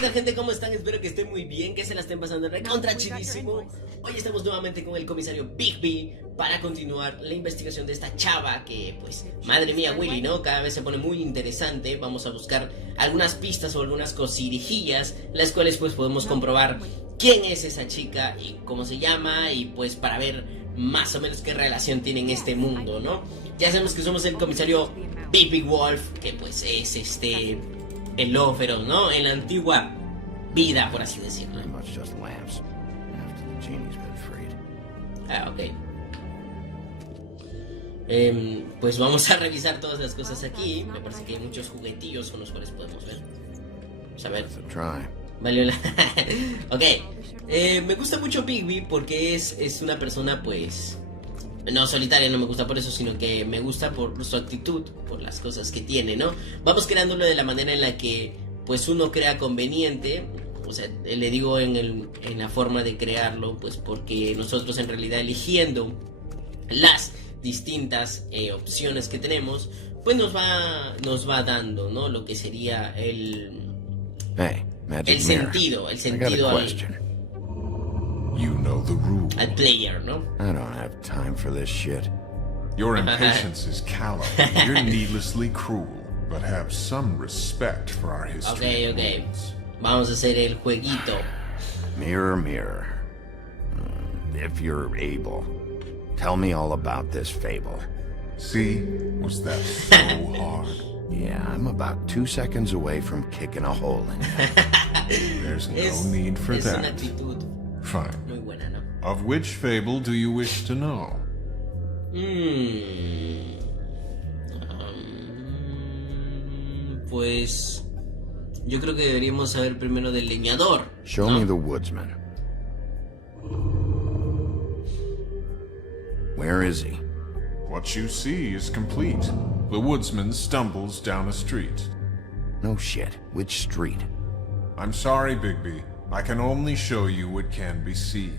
¿qué tal, gente? ¿Cómo están? Espero que estén muy bien, que se la estén pasando recontra chidísimo. Hoy estamos nuevamente con el comisario Bigby para continuar la investigación de esta chava que, pues, madre mía, Willy, ¿no? Cada vez se pone muy interesante. Vamos a buscar algunas pistas o algunas cosirijillas, las cuales, pues, podemos comprobar quién es esa chica y cómo se llama, y, pues, para ver más o menos qué relación tiene en este mundo, ¿no? Ya sabemos que somos el comisario Big Wolf, que, pues, es el lobo feroz, ¿no? En la antigua vida, por así decirlo. Ah, ok. Pues vamos a revisar todas las cosas aquí. Me parece que hay muchos juguetillos con los cuales podemos ver. Vamos a ver. Vale, hola. Ok. Me gusta mucho Bigby porque es una persona, pues, no solitaria, no me gusta por eso, sino que me gusta por su actitud, por las cosas que tiene, ¿no? Vamos creándolo de la manera en la que, pues, uno crea conveniente. O sea, le digo en la forma de crearlo, pues porque nosotros en realidad eligiendo las distintas opciones que tenemos, pues nos va dando, ¿no? Lo que sería el sentido You know the rules. al player, ¿no? I don't have time for this shit. Your impatience is callow. You're needlessly cruel, but have some respect for our history. Ok. Vamos a hacer el jueguito. Mirror, mirror, if you're able, tell me all about this fable. See? Was that so hard? Yeah, I'm about 2 seconds away from kicking a hole in you. There's no need for es una that. actitud Fine. muy buena, ¿no? Of which fable do you wish to know? Pues yo creo que deberíamos saber primero del leñador, Show ¿no? me the woodsman. Where is he? What you see is complete. The woodsman stumbles down a street. No shit. Which street? I'm sorry, Bigby. I can only show you what can be seen.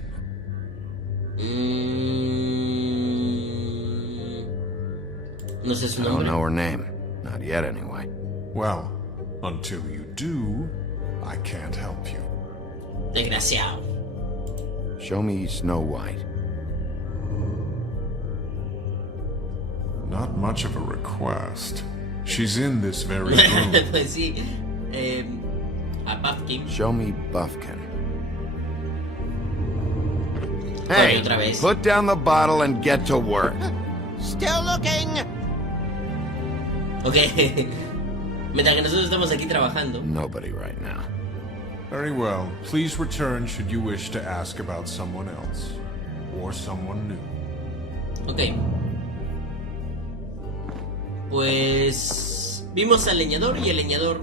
No sé su I don't nombre. know her name. Not yet, anyway. Well, until you do, I can't help you. Desgraciado. Show me Snow White. Not much of a request. She's in this very room. Pues sí. A Pumpkin. Show me Buffkin. Hey, otra vez. put down the bottle and get to work. Still looking. Ok. Mientras que nosotros estamos aquí trabajando. Nobody right now. Very well. Please return should you wish to ask about someone else. Or someone new. Ok. Pues vimos al leñador y el leñador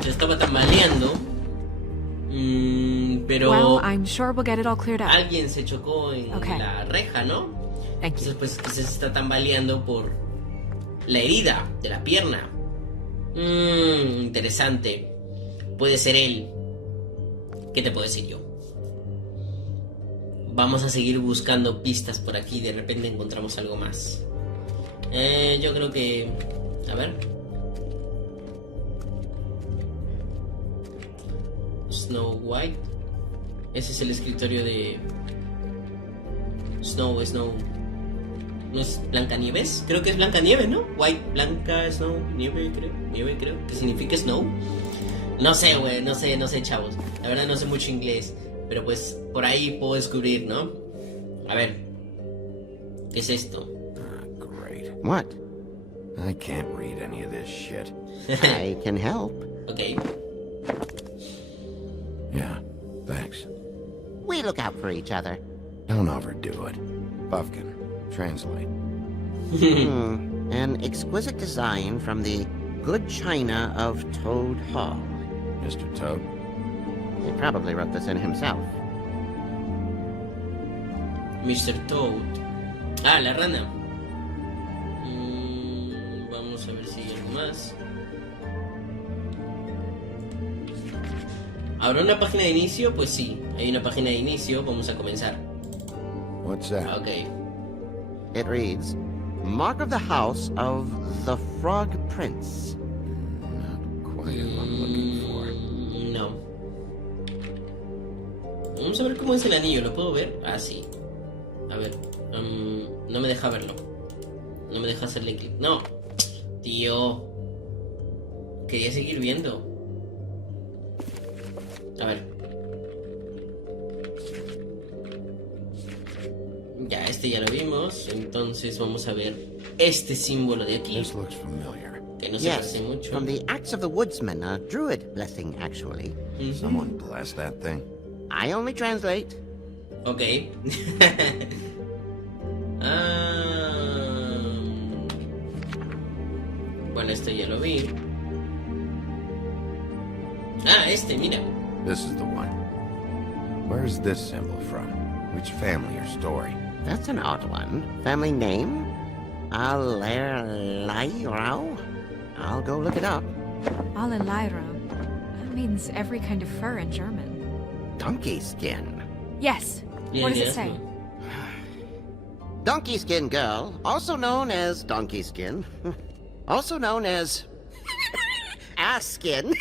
se estaba tambaleando. Pero Well, I'm sure we'll get it all cleared up. alguien se chocó en Okay. la reja, ¿no? Thank Entonces you. pues quizás se está tambaleando por la herida de la pierna. Interesante. Puede ser él. ¿Qué te puedo decir yo? Vamos a seguir buscando pistas por aquí. De repente encontramos algo más. Yo creo que... A ver. Snow White. Ese es el escritorio de... Snow. ¿No es Blancanieves? Creo que es Blancanieves, ¿no? White, blanca, Snow, nieve, creo. ¿Qué significa Snow? No sé, güey, no sé, chavos. La verdad no sé mucho inglés. Pero pues por ahí puedo descubrir, ¿no? A ver. ¿Qué es esto? Great. What? I can't read any of this shit. I can help. Ok. Yeah, thanks. We look out for each other. Don't overdo it. Buffkin, translate. An exquisite design from the good china of Toad Hall. Mr. Toad? He probably wrote this in himself. Mr. Toad. Ah, la rana. Vamos a ver si hay algo más. ¿Habrá una página de inicio? Pues sí, hay una página de inicio. Vamos a comenzar. What's that? Ok. It reads, Mark of the House of the Frog Prince. Not quite what I'm looking Vamos a ver cómo es el anillo. ¿Lo puedo ver? Ah, sí. A ver. No me deja verlo. No me deja hacerle clic. No. Tío. Quería seguir viendo. A ver. Ya, este ya lo vimos. Entonces vamos a ver este símbolo de aquí. This looks familiar. Que no se Yes, parece mucho. from the axe of the woodsman, a druid blessing, actually. Someone bless that thing. I only translate. Ok. Bueno, esto ya lo vi. Ah, este, mira. This is the one. Where's this symbol from? Which family or story? That's an odd one. Family name? Alairao? I'll go look it up. Alelaira. That means every kind of fur in German. Donkey skin. Yes. What does it say? Donkey skin girl, also known as donkey skin. Also known as ass skin.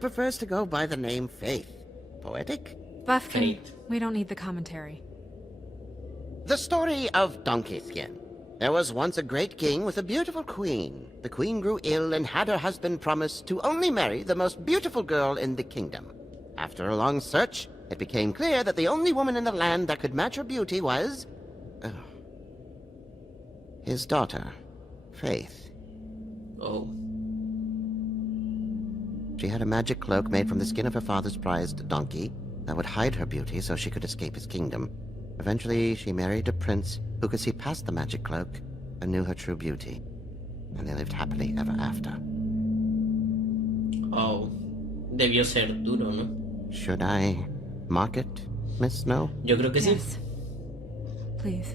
Prefers to go by the name Faith. Poetic? Buffkin, Fate. we don't need the commentary. The story of Donkey Skin. There was once a great king with a beautiful queen. The queen grew ill and had her husband promise to only marry the most beautiful girl in the kingdom. After a long search, it became clear that the only woman in the land that could match her beauty was... his daughter, Faith. Oh. She had a magic cloak made from the skin of her father's prized donkey that would hide her beauty so she could escape his kingdom. Eventually, she married a prince who could see past the magic cloak and knew her true beauty. And they lived happily ever after. Oh. Debió ser duro, ¿no? Should I mark it, Miss Snow? Yo creo que sí. Yes. Please.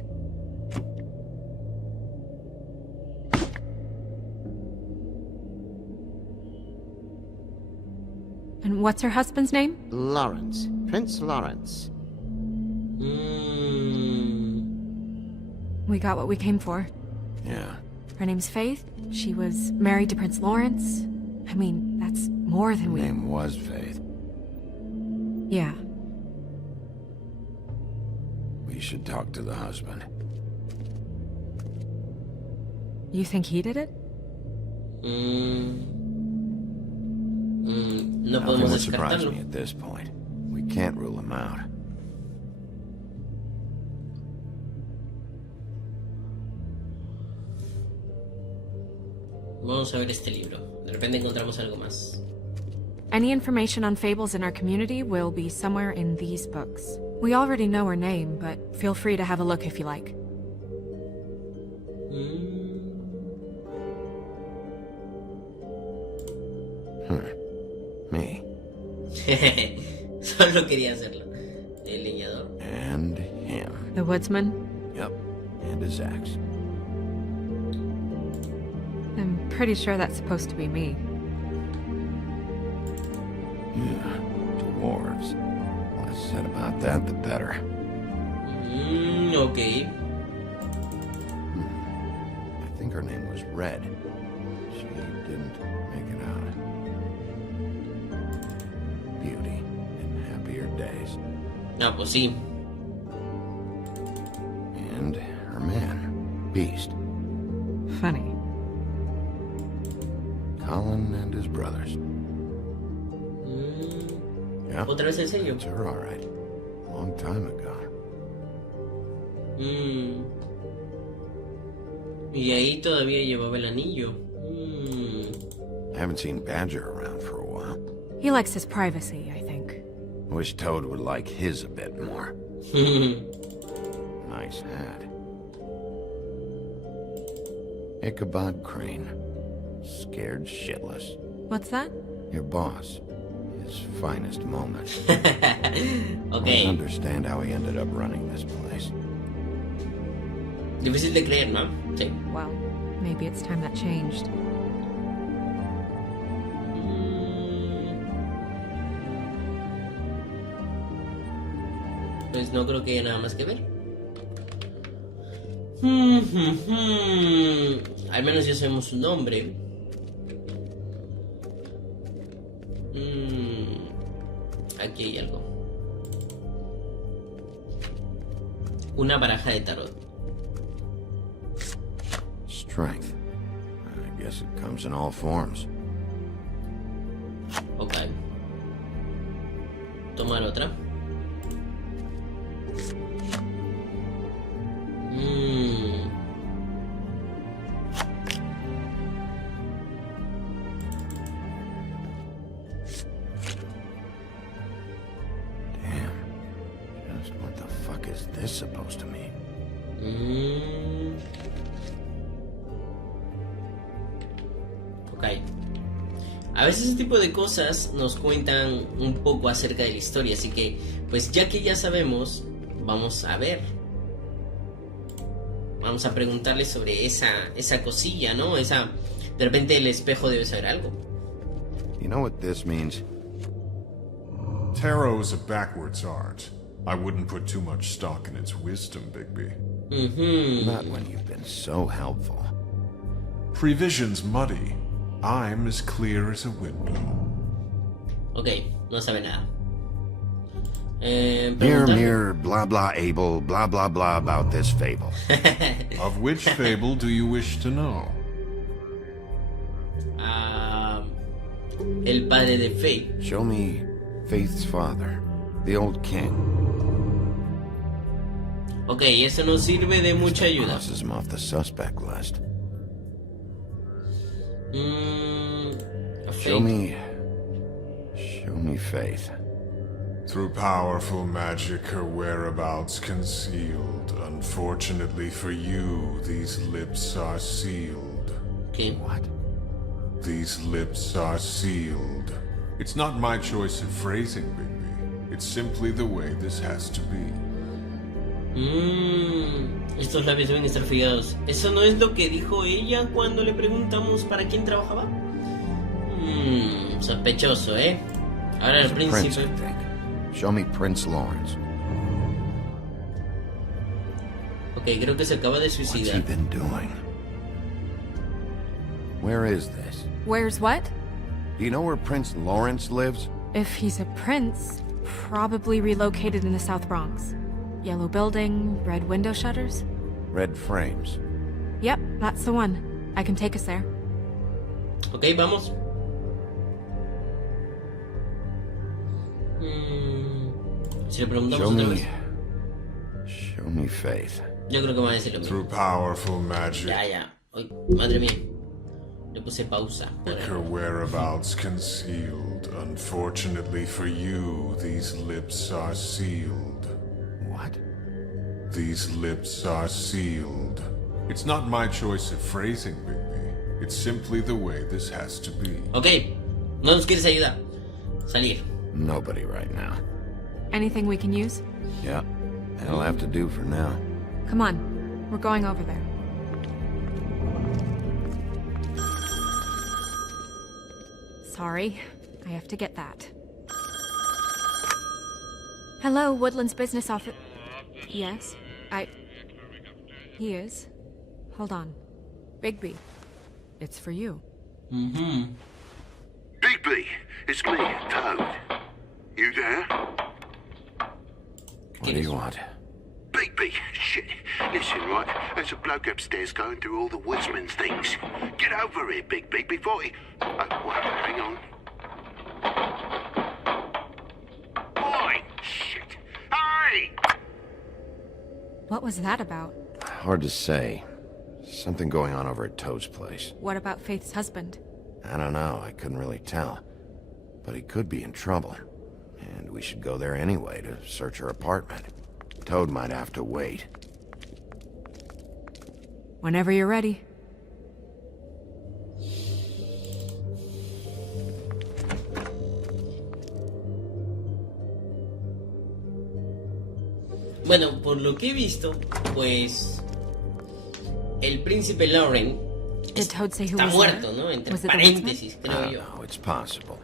And what's her husband's name? Lawrence. Prince Lawrence. We got what we came for. Yeah. Her name's Faith. She was married to Prince Lawrence. I mean, that's more than we... Name was Faith. Yeah. We should talk to the husband. You think he did it? No Nothing podemos would surprise descartarlo. me at this point. We can't rule him out. Vamos a ver este libro. De repente encontramos algo más. Any information on fables in our community will be somewhere in these books. We already know her name, but feel free to have a look if you like. Me. Solo quería hacerlo. El leñador. And him. The woodsman? Yep. And his axe. I'm pretty sure that's supposed to be me. Yeah. Dwarves. Less said about that, the better. Ok. I think her name was Red. She didn't make it out. Beauty in happier days. Ah, pues sí. And her man, Beast. Funny. Colin and his brothers. Yeah, Otra vez el sello. that's her, all right. A long time ago. Y ahí todavía llevaba el anillo. I haven't seen Badger around for a while. He likes his privacy, I think. Wish Toad would like his a bit more. Nice hat. Ichabod Crane. Scared shitless. What's that? Your boss. His finest moment. Ok. I don't understand how he ended up running this place. Difícil de creer, ¿no? Sí. Well, maybe it's time that changed. Pues no creo que haya nada más que ver. Al menos ya sabemos su nombre. Aquí hay algo. una baraja de tarot. Strength. I guess it comes in all forms. Ok. Tomar otra. Supposed to mean. Ok. A veces ese tipo de cosas nos cuentan un poco acerca de la historia, así que, pues ya que ya sabemos, vamos a ver. Vamos a preguntarle sobre esa cosilla, ¿no? De repente el espejo debe saber algo. You know what this means? Tarot is a backwards art. I wouldn't put too much stock in its wisdom, Bigby. Not when you've been so helpful. Prevision's muddy. I'm as clear as a window. Ok, no sabe nada. Mere, blah, blah, able, blah, blah, blah about this fable. Of which fable do you wish to know? El padre de Faith. Show me Faith's father, the old king. Ok, eso nos sirve de mucha ayuda. Crosses him off the suspect list. Show me Faith. Through powerful magic, her whereabouts concealed. Unfortunately for you, these lips are sealed. Okay. What? These lips are sealed. It's not my choice of phrasing, Bigby. It's simply the way this has to be. Estos labios deben estar friados. ¿Eso no es lo que dijo ella cuando le preguntamos para quién trabajaba? Sospechoso, ¿eh? Ahora el príncipe. Prince, I think. Show me Prince Lawrence. Ok, creo que se acaba de What's he suicidar. been doing? Where is this? Where's what? Do you know where Prince Lawrence lives? If he's a prince, probably relocated in the South Bronx. Yellow building, red window shutters. Red frames. Yep, that's the one. I can take us there. Ok, vamos. Si le preguntamos otra vez. Show me Faith. Yo creo que me va a decir lo mismo. Through powerful magic, Ya. Ay, madre mía. Le puse pausa. her whereabouts concealed. Unfortunately for you, these lips are sealed. What? These lips are sealed. It's not my choice of phrasing, Bigby. It's simply the way this has to be. Ok, no nos quieres ayudar. Salir. Nobody right now. Anything we can use? Yeah, that'll have to do for now. Come on, we're going over there. Sorry, I have to get that. Hello, Woodland's business office. Yes, He is. Hold on. Bigby, it's for you. Bigby, it's me, Toad. You there? What do you want? Bigby, shit. Listen, right, there's a bloke upstairs going through all the woodsman's things. Get over here, Bigby, before he... well, hang on. Oi! Shit! Hey! What was that about? Hard to say. Something going on over at Toad's place. What about Faith's husband? I don't know, I couldn't really tell. But he could be in trouble. And we should go there anyway to search her apartment. Toad might have to wait. Whenever you're ready. Bueno, por lo que he visto, pues el príncipe Lauren Did Toad say who está was muerto, there? ¿no? Entre Was it the paréntesis, I creo don't yo. know, it's possible.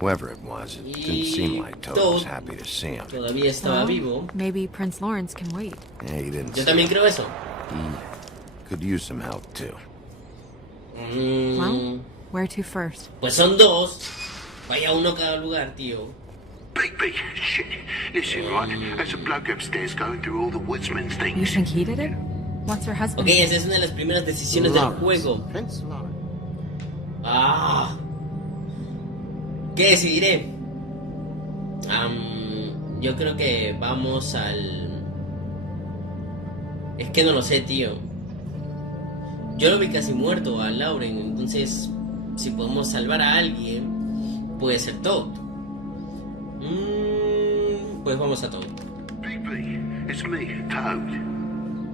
Whoever it was, it didn't Y seem like Toad was happy to see him. todavía estaba Well, vivo. maybe Prince Lawrence can wait. Yeah, he didn't Yo seem- también creo eso. Could use some help too. Well, where to first? Pues son dos. Vaya uno a cada lugar, tío. Big. Shit. Listen, right? There's a bloke upstairs going through all the woodsman's You things. think he did it? What's her husband? Ok, esa es una de las primeras decisiones del Lawrence, juego. Prince Lawrence. Ah. ¿Qué decidiré? Yo creo que vamos al... Es que no lo sé, tío. Yo lo vi casi muerto a Lauren, entonces si podemos salvar a alguien, puede ser Toad. Pues vamos a Toad. Big, it's me, Toad.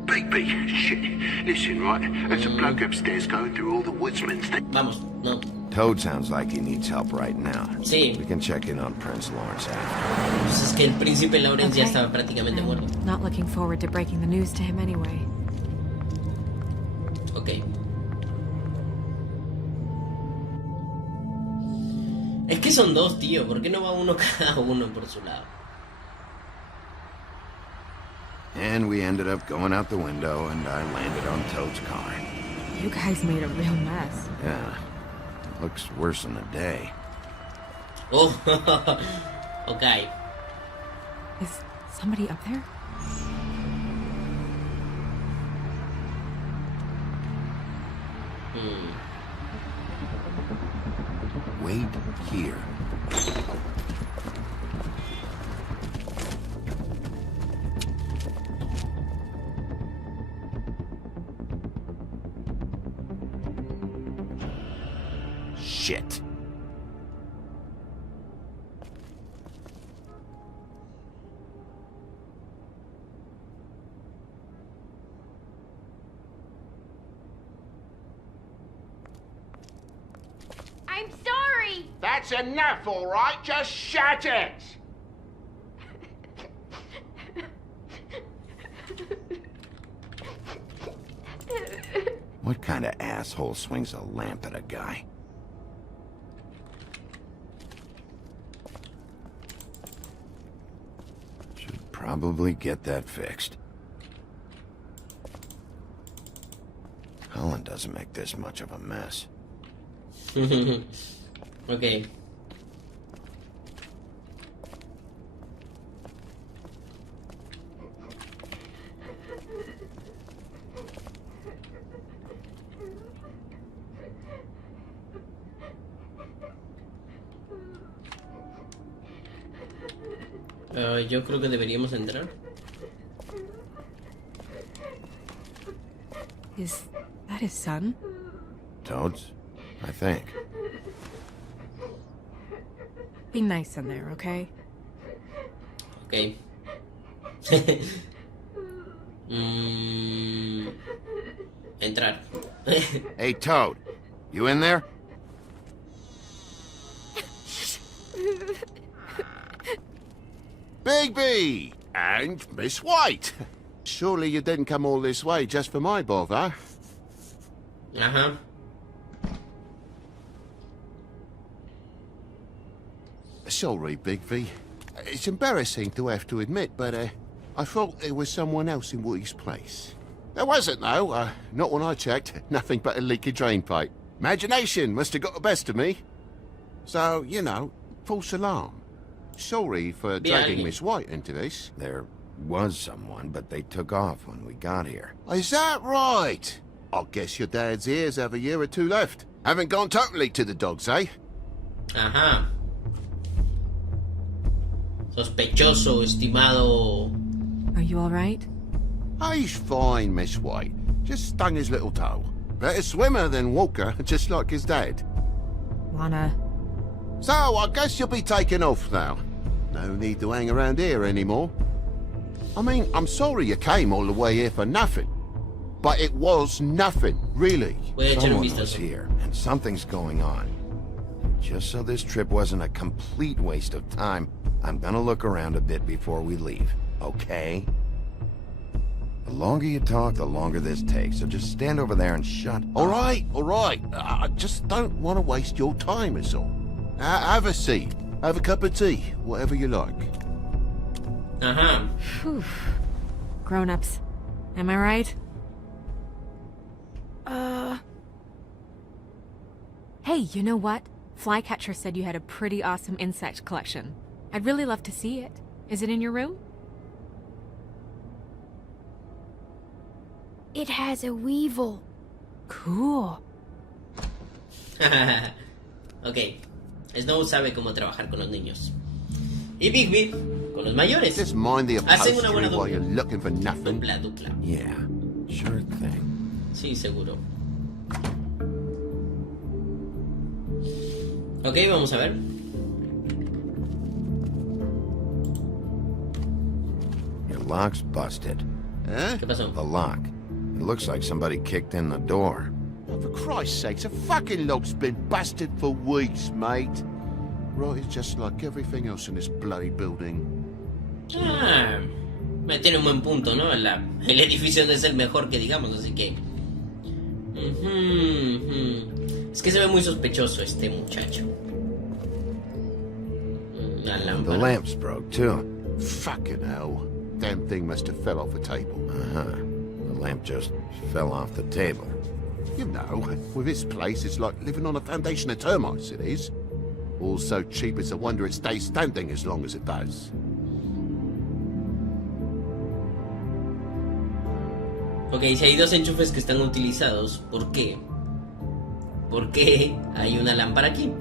Big, shit. Listen, right? There's a bloke upstairs going through all the woodsman's things. Vamos, no. Toad sounds like he needs help right now. Sí. We can check in on Prince Lawrence after. Pues es que el príncipe Lawrence ya Okay. estaba prácticamente muerto. Not looking forward to breaking the news to him anyway. Ok. Es que son dos, tío. ¿Por qué no va uno cada uno por su lado? And we ended up going out the window, and I landed on Toad's car. You guys made a real mess. Yeah, looks worse than the day. Oh, ok. Is somebody up there? Wait here. Shit. I'm sorry! That's enough, all right? Just shut it! What kind of asshole swings a lamp at a guy? Should probably get that fixed. Helen doesn't make this much of a mess. Ok. Yo creo que deberíamos entrar. Is that his son? Toads? I think. Be nice in there, okay? Ok. Entrar. Hey, Toad. You in there? Bigby! And Miss White! Surely you didn't come all this way just for my bother? Ajá. Sorry, Bigby. It's embarrassing to have to admit, but I thought there was someone else in Woody's place. There wasn't, though. Not when I checked. Nothing but a leaky drain pipe. Imagination must have got the best of me. So, you know, false alarm. Sorry for dragging Miss White into this. There was someone, but they took off when we got here. Is that right? I guess your dad's ears have a year or two left. Haven't gone totally to the dogs, eh? Ajá. Sospechoso, estimado. Are you alright? He's fine, Miss White. Just stung his little toe. Better swimmer than walker, just like his dad. Lana, So, I guess you'll be taking off now. No need to hang around here anymore. I mean, I'm sorry you came all the way here for nothing. But it was nothing, really. Voy a echar un Someone was vistazo. here, and something's going on. Just so this trip wasn't a complete waste of time, I'm gonna look around a bit before we leave, okay? The longer you talk, the longer this takes, so just stand over there and shut up. All right. I just don't want to waste your time, is all. Have a seat. Have a cup of tea, whatever you like. Ajá. Whew. Grown-ups. Am I right? Hey, you know what? Flycatcher said you had a pretty awesome insect collection. I'd really love to see it. Is it in your room? It has a weevil. Cool. Ok. Snow sabe cómo trabajar con los niños. Y Bigby con los mayores. Just mind the Hacen una buena upholstery while you're dupla. looking for nothing. Dupla. Yeah, sure thing. Sí, seguro. Ok, vamos a ver. Your lock's busted. Eh? ¿Qué pasó? The lock. It looks like somebody kicked in the door. Oh, for Christ's sakes, the fucking lock's been busted for weeks, mate. Right, it's just like everything else in this bloody building. Ah, tiene un buen punto, ¿no? El edificio no es el mejor que digamos, así que... Es que se ve muy sospechoso este muchacho. La The lámpara. lamp's broke, too. Fucking hell. Damn thing must have fell off the table. Uh-huh. The lamp just fell off the table. You know, with this place, it's like living on a foundation of termites, it is. All so cheap, it's a wonder it stays standing as long as it does. Ok, si hay dos enchufes que están utilizados, ¿por qué? ¿Por qué hay una lámpara aquí?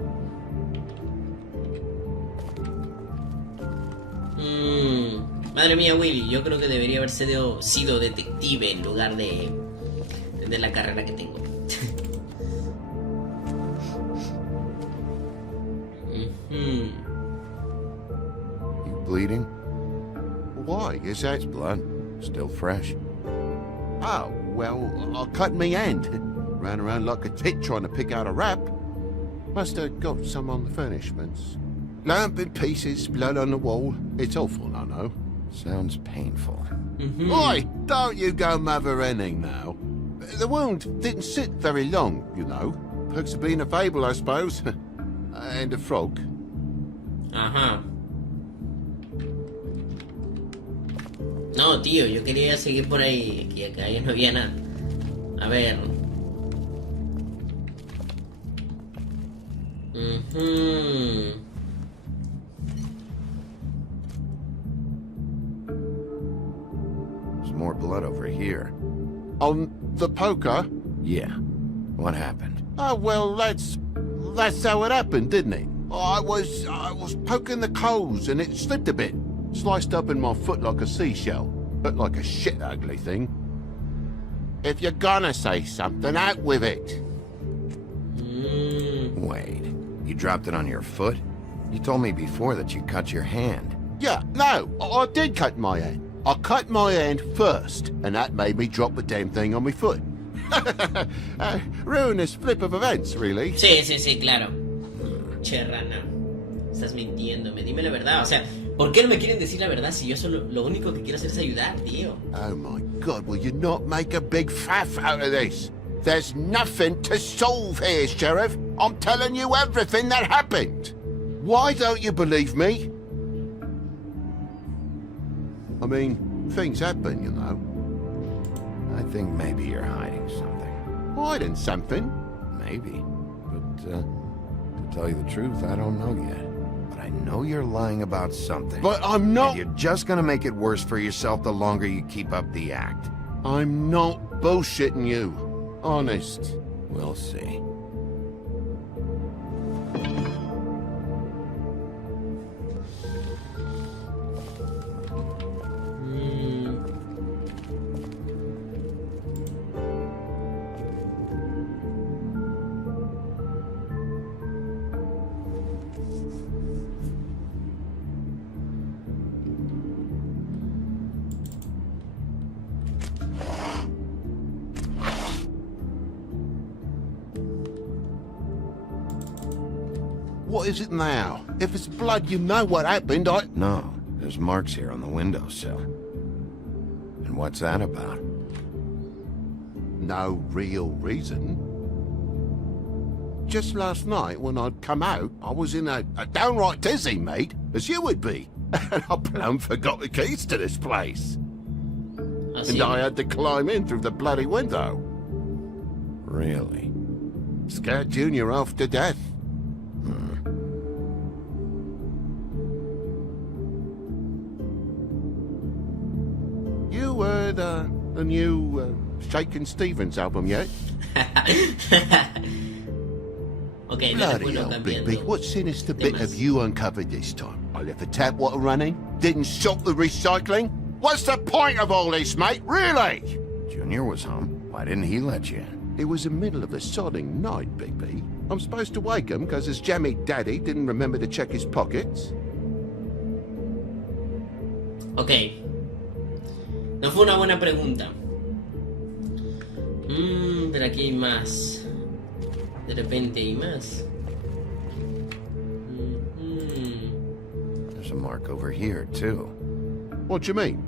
Madre mía, Willy, yo creo que debería haber sido detective en lugar de la carrera que tengo. You bleeding? Why? Is that... It's blood. Still fresh. Oh, well, I cut me hand. Ran around like a tit trying to pick out a wrap. Must have got some on the furnishments. Lamp in pieces, blood on the wall. It's awful, I know. Sounds painful. Oi, don't you go mother-henning now. The wound didn't sit very long, you know. Perks of being a fable, I suppose. And a frog. Ajá. No, tío, yo quería seguir por ahí, que acá ya no había nada. A ver. There's more blood over here. On the poker? Yeah. What happened? Oh, well, that's how it happened, didn't it? I was poking the coals and it slipped a bit. Sliced up in my foot like a seashell. Looked like a shit ugly thing. If you're gonna say something, out with it. Wait. You dropped it on your foot? You told me before that you cut your hand. Yeah, no, I did cut my hand. I cut my hand first, and that made me drop the damn thing on my foot. Ruinous flip of events, really. Sí, claro. Che, rana. Estás mintiéndome. Dime la verdad. O sea, ¿por qué no me quieren decir la verdad si yo solo lo único que quiero hacer es ayudar, tío? Oh my God, will you not make a big faff out of this? There's nothing to solve here, Sheriff. I'm telling you everything that happened. Why don't you believe me? I mean, things happen, you know. I think maybe you're hiding something. Hiding something? Maybe. But, to tell you the truth, I don't know yet. But I know you're lying about something. But I'm not... And you're just gonna make it worse for yourself the longer you keep up the act. I'm not bullshitting you. Honest. We'll see. What is it now? If it's blood, you know what happened. No, there's marks here on the windowsill. And what's that about? No real reason. Just last night, when I'd come out, I was in a downright dizzy, mate, as you would be. And I plumb forgot the keys to this place. And I had to climb in through the bloody window. Really? Scared Junior off to death. you heard the new Shakin' Stevens album yet? Okay, Bloody hell, Bigby, what sinister bit have you uncovered this time? I left the tap water running, didn't stop the recycling? What's the point of all this, mate, really? Junior was home. Why didn't he let you in? It was the middle of a sodding night, Bigby. I'm supposed to wake him because his jammy daddy didn't remember to check his pockets. Ok. No fue una buena pregunta. Pero aquí hay más. De repente hay más. There's a mark over here, too. What do you mean?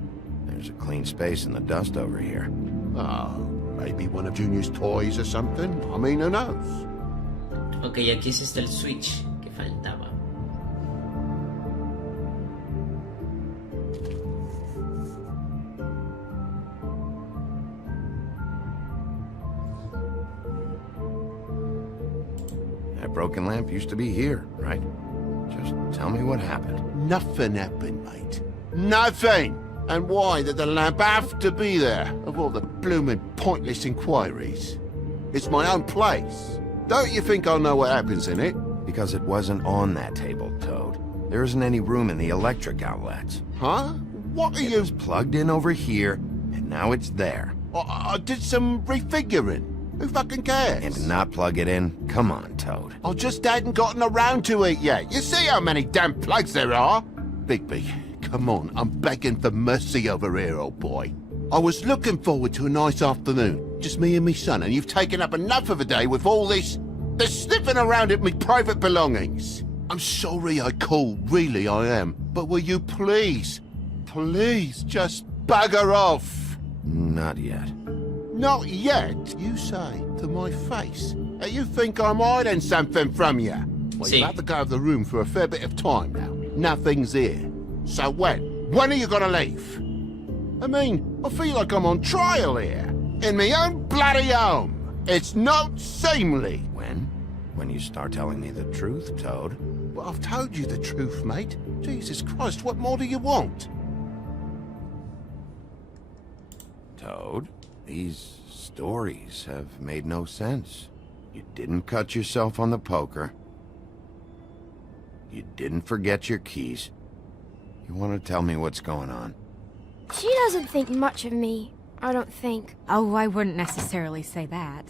There's a clean space in the dust over here. Oh, maybe one of Junior's toys or something. I mean, who knows? Ok, aquí está el switch que faltaba. That broken lamp used to be here, right? Just tell me what happened. Nothing happened, mate. Nothing! And why did the lamp have to be there, of all the blooming pointless inquiries? It's my own place. Don't you think I'll know what happens in it? Because it wasn't on that table, Toad. There isn't any room in the electric outlets. Huh? What are It you... was plugged in over here, and now it's there. I did some refiguring. Who fucking cares? And to not plug it in? Come on, Toad. I just hadn't gotten around to it yet. You see how many damn plugs there are? Bigby, come on. I'm begging for mercy over here, old boy. I was looking forward to a nice afternoon. Just me and me son, and you've taken up enough of a day with all this sniffing around at me private belongings. I'm sorry I called, really I am. But will you please just bugger off? Not yet. Not yet, you say, to my face. You think I'm hiding something from you? Well, See. you have to go out of the room for a fair bit of time now. Nothing's here. So when? When are you gonna leave? I mean, I feel like I'm on trial here. In my own bloody home. It's not seemly. When? When you start telling me the truth, Toad. Well, I've told you the truth, mate. Jesus Christ, what more do you want? Toad, these stories have made no sense. You didn't cut yourself on the poker. You didn't forget your keys. You want to tell me what's going on? She doesn't think much of me, I don't think. Oh, I wouldn't necessarily say that.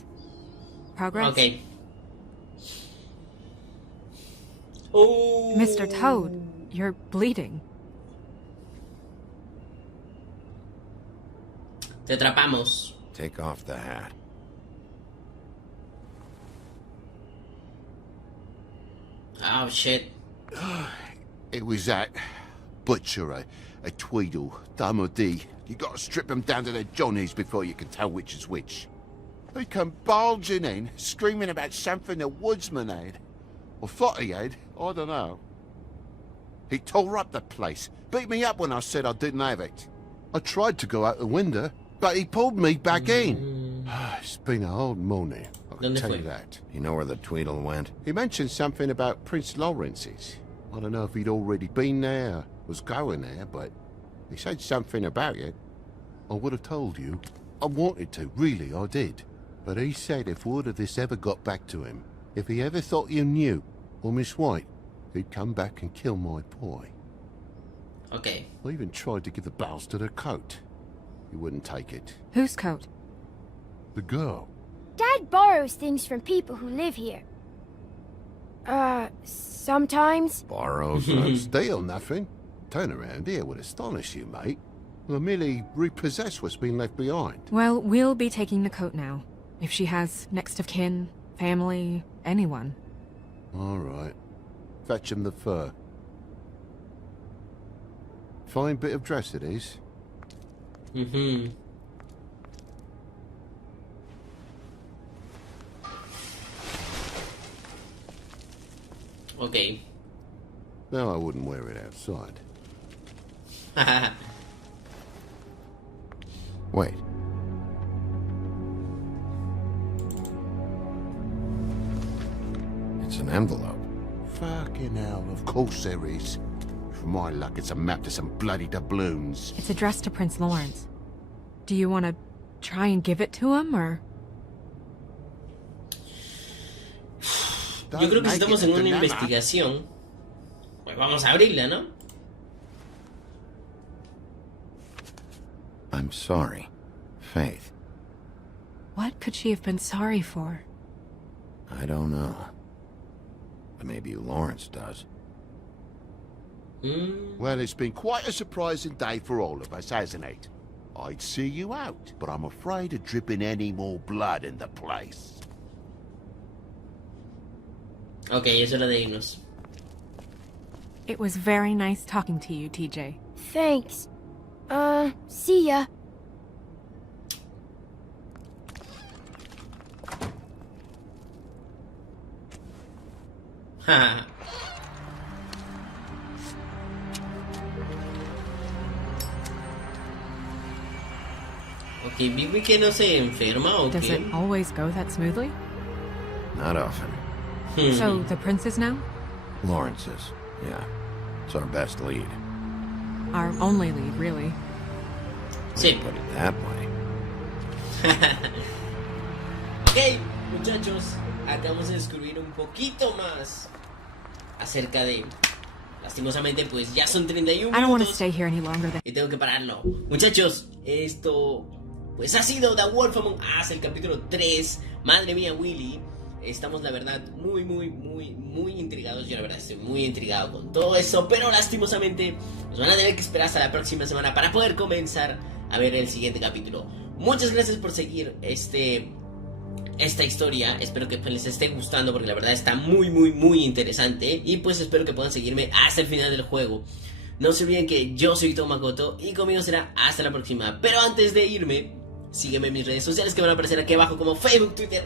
Progress? Ok. Oh. Mr. Toad, you're bleeding. Te atrapamos. Take off the hat. Oh, shit. It was that butcher, a Tweedle, Damo D. You gotta strip them down to their johnnies before you can tell which is which. He come barging in, screaming about something the woodsman had. Or thought he had, I don't know. He tore up the place, beat me up when I said I didn't have it. I tried to go out the window, but he pulled me back in. It's been a hard morning, I can ¿Dónde tell fue? you that. You know where the Tweedle went? He mentioned something about Prince Lawrence's. I don't know if he'd already been there, or was going there, but he said something about it. I would have told you. I wanted to, really, I did. But he said if word of this ever got back to him, if he ever thought you knew, or Miss White, he'd come back and kill my boy. Ok. I even tried to give the bastard a coat. He wouldn't take it. Whose coat? The girl. Dad borrows things from people who live here. Sometimes. Borrows. Steal nothing. Turn around here would astonish you, mate. We'll merely repossess what's been left behind. Well, we'll be taking the coat now. If she has next of kin, family, anyone. All right. Fetch him the fur. Fine bit of dress it is. Mhm. Ok. No, I wouldn't wear it outside. Wait. It's an envelope. Fucking hell, of course there is. For my luck, it's a map to some bloody doubloons. It's addressed to Prince Lawrence. Do you want to try and give it to him, or...? Yo creo que si estamos en una investigación, pues vamos a abrirla, ¿no? I'm sorry, Faith. What could she have been sorry for? I don't know. But maybe Lawrence does. Well, it's been quite a surprising day for all of us, hasn't it? I'd see you out, but I'm afraid of dripping any more blood in the place. Ok, es hora de irnos. It was very nice talking to you, TJ. Thanks. See ya. Ok, Bigby que no se enferma o Does qué? it always go that smoothly? Not often. So, the prince is now? Lawrence is, yeah. It's our best lead. Our only lead, really. Sí. Put it that way. Ok, muchachos, acabamos de descubrir un poquito más acerca de... Lastimosamente, pues ya son 31 I don't want to minutos stay here any longer than... y tengo que pararlo. Muchachos, esto pues ha sido The Wolf Among Us, el capítulo 3. Madre mía, Willy. Estamos, la verdad, muy intrigados. Yo, la verdad, estoy muy intrigado con todo eso. Pero lastimosamente, nos van a tener que esperar hasta la próxima semana para poder comenzar a ver el siguiente capítulo. Muchas gracias por seguir esta historia. Espero que pues, les esté gustando, porque la verdad está muy interesante. Y pues espero que puedan seguirme hasta el final del juego. No se olviden que yo soy Itou Makoto y conmigo será hasta la próxima. Pero antes de irme, sígueme en mis redes sociales que van a aparecer aquí abajo, como Facebook, Twitter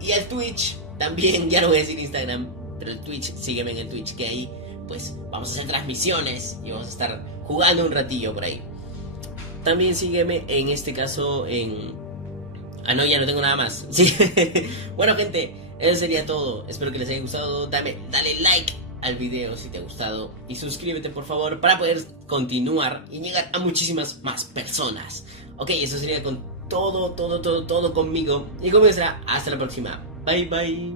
y el Twitch. También, ya no voy a decir Instagram, pero el Twitch, sígueme en el Twitch, que ahí pues vamos a hacer transmisiones y vamos a estar jugando un ratillo por ahí. También sígueme en este caso en... Ah, no, ya no tengo nada más. Sí. Bueno, gente, eso sería todo. Espero que les haya gustado. Dale like al video si te ha gustado. Y suscríbete, por favor, para poder continuar y llegar a muchísimas más personas. Ok, eso sería con todo conmigo. Y conmigo será hasta la próxima. Bye.